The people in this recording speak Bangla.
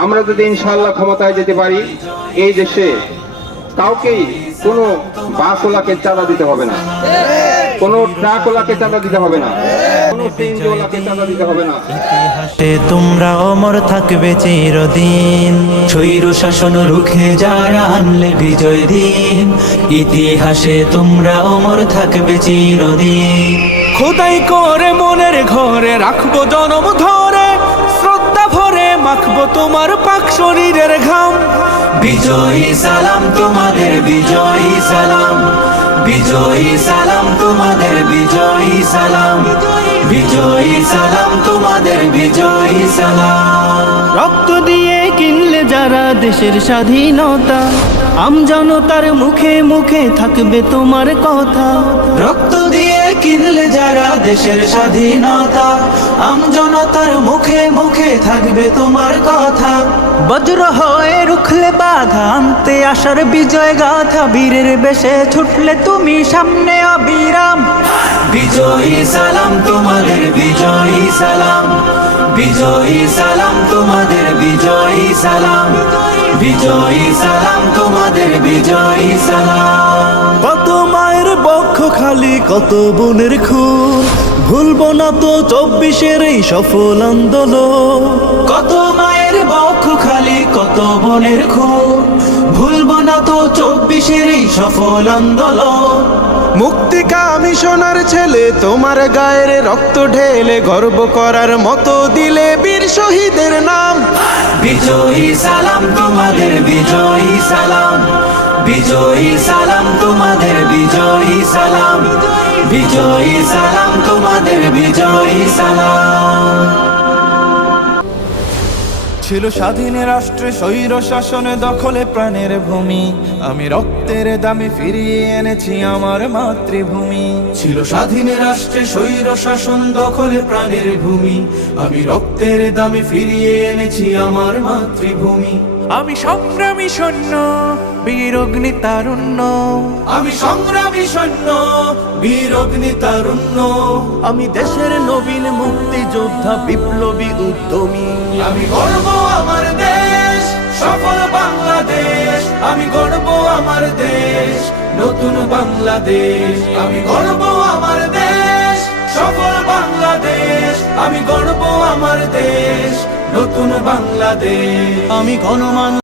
আমরা যদি ইনশাআল্লাহ ক্ষমতায় যেতে পারি, এই দেশে কাউকেই কোনো বাসওয়ালাকে চাঁদা দিতে হবে না, কোনো ট্রাকওয়ালাকে চাঁদা দিতে হবে না, কোনো সিএনজিওয়ালাকে চাঁদা দিতে হবে না। ইতিহাসে তোমরা অমর থাকবে চিরদিন, স্বৈর শাসন রুখে যারা আনলে বিজয় দিন। ইতিহাসে তোমরা অমর থাকবে চিরদিন। খোদাই করে মনের ঘরে রাখবো জনম ধরে, শ্রদ্ধা ভরে মাখবো তোমার পাক শরীরের ঘাম। বিজয়ী সালাম তোমাদের, বিজয়ী সালাম, বিজয়ী সালাম তোমাদের, বিজয়ী সালাম, বিজয়ী সালাম তোমাদের, বিজয়ী সালাম। রক্ত দিয়ে কিনলে যারা দেশের স্বাধীনতা, আমজনতার মুখে মুখে থাকবে তোমার কথা। রক্ত দিয়ে কিনলে যারা দেশের স্বাধীনতা, আমজনতার মুখে মুখে থাকবে তোমার কথা। বজ্র হয়ে রুখলে বাধা, আনতে আসার বিজয় গাথা, বীরের বেশে ছুটলে তুমি সামনে অবিরাম। বিজয়ী সালাম তোমাদের, বিজয়ী সালাম, বিজয়ী সালাম তোমাদের, বিজয়ী সালাম, বিজয়ী সালাম তোমাদের, বিজয়ী সালাম। কত মায়ের বক্ষ খালি, কত বোনের খুন, ভুলবো না তো 24-এর এই সফল আন্দোলন। কত মায়ের বক্ষ খালি, কত বোনের খুন, ভুলবো না তো 24-এর এই সফল আন্দোলন। মুক্তিকামী সোনার ছেলে তোমার গায়ের রক্ত ঢেলে, গর্ব করার মতো দিলে বীর শহীদের নাম। বিজয়ী সালাম তোমাদের, বিজয়ী সালাম, বিজয়ী সালাম তোমাদের, বিজয়ী সালাম, বিজয়ী সালাম তোমাদের, বিজয়ী সালাম। ছিল স্বাধীন রাষ্ট্রে স্বৈর শাসন দখলে প্রাণের ভূমি, আমি রক্তের দামে ফিরিয়ে এনেছি আমার মাতৃভূমি। ছিল স্বাধীন রাষ্ট্রে স্বৈর শাসন দখলে প্রাণের ভূমি, আমি রক্তের দামে ফিরিয়ে এনেছি আমার মাতৃভূমি। আমি সংগ্রামী সৈন্য, বীর অগ্নি তারুণ্য, আমি সংগ্রামী সৈন্য, বীর অগ্নি তারুণ্য, আমি দেশের নবীন মুক্তিযোদ্ধা, বিপ্লবী উদ্যমী। আমি গর্ব আমার দেশ, সফল বাংলাদেশ, আমি গর্ব আমার দেশ, নতুন বাংলাদেশ। আমি গর্ব আমার দেশ, সফল বাংলাদেশ, আমি গর্ব আমার দেশ, নতুন বাংলাদেশ। আমি গণমান